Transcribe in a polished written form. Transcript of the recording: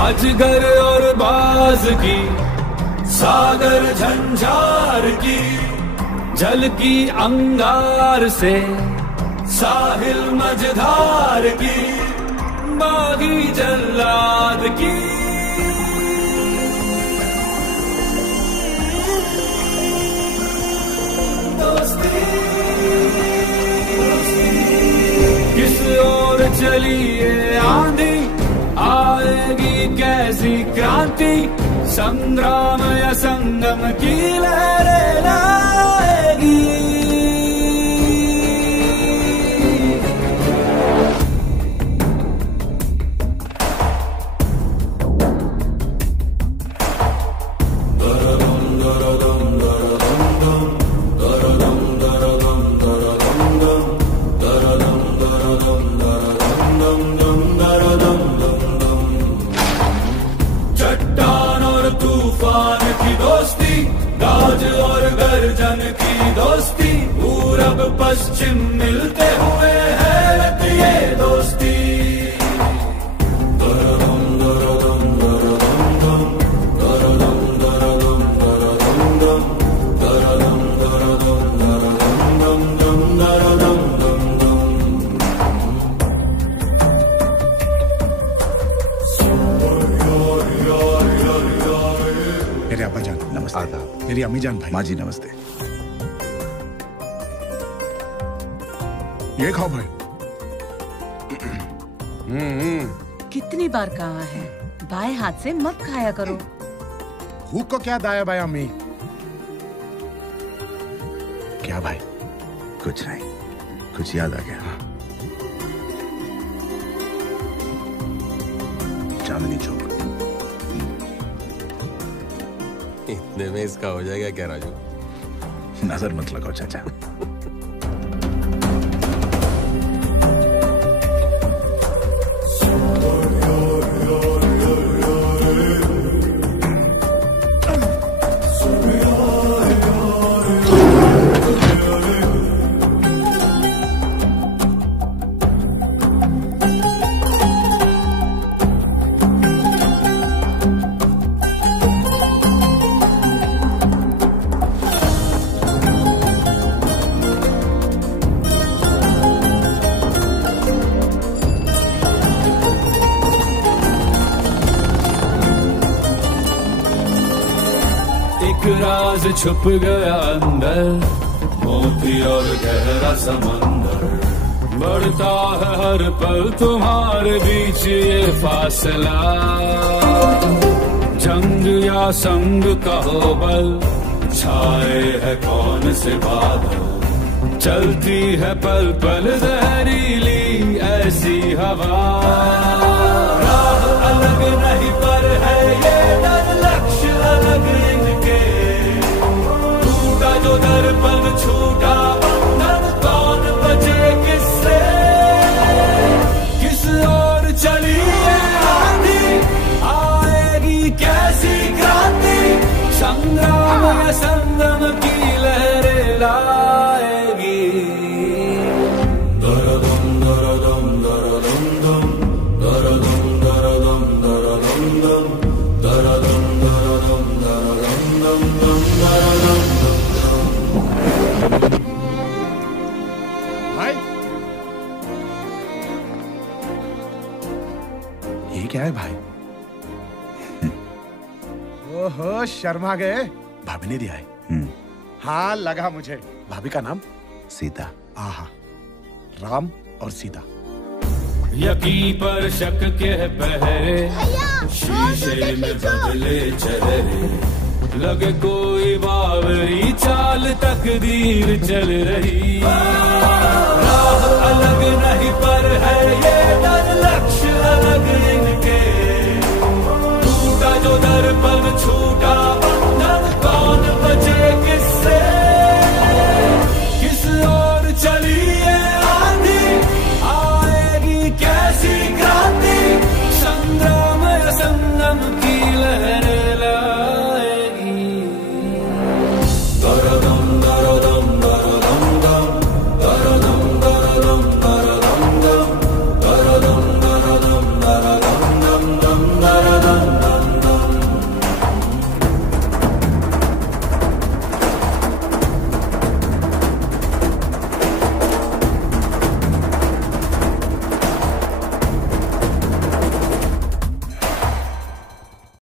अजगर और बाज की, सागर झंझार की, जल की अंगार से साहिल मझधार की, बागी जल्लाद की। किस ओर चली ये आंधी, आएगी कैसी क्रांति, संग्राम या संगम की लहरें लाएगी। चट्टान और तूफान की दोस्ती, गाज और गर्जन की दोस्ती, पूरब पश्चिम मिलते हुए हैरत ये दोस्ती। मेरे अब्बा जान नमस्ते। मेरी अम्मी जान भाई। माँ जी नमस्ते। ये खाओ भाई। कितनी बार कहा है बाएं हाथ से मत खाया करो। भूख को क्या दाया भाई अम्मी? क्या भाई? कुछ नहीं, कुछ याद आ गया। चांदनी चौक। इतने में इसका हो जाएगा क्या राजू? नजर मत लगाओ चाचा। एक राज छुप गया अंदर, मोती और गहरा समंदर, बढ़ता है हर पल तुम्हारे बीच ये फासला। जंग या संग का हो बल, छाए है कौन से बादल, चलती है पल पल जहरीली ऐसी हवा। राह अलग नहीं पर है ये डर, लक्ष्य अलग इनके, टूटा जो दर्पण छूटा बंधन, कौन बचे किससे? किस ओर चली ये आंधी, आएगी कैसी क्रांति, संग्राम या संगम की लहरें लाएगी। दरदम दरदम दरदम दम, दरदम दरदम दरदम दम, दरदम दरदम दरदम दम दम, दरदम दम दम। भाई ये क्या है भाई? ओहो शर्मा गए। भाभी ने दिया है। हाँ लगा मुझे। भाभी का नाम? सीता। आहा, राम और सीता। यकी पर शक के पहरे, शीशे में बदले चेहरे, लगे कोई बावरी चाल तकदीर चल रही। राह अलग नहीं पर है ये डर, लक्ष्य अलग इनके, टूटा जो दर्पण छूटा बंधन, कौन बचे किससे? किस ओर चली ये आंधी, आएगी कैसी क्रांति, संग्राम या संगम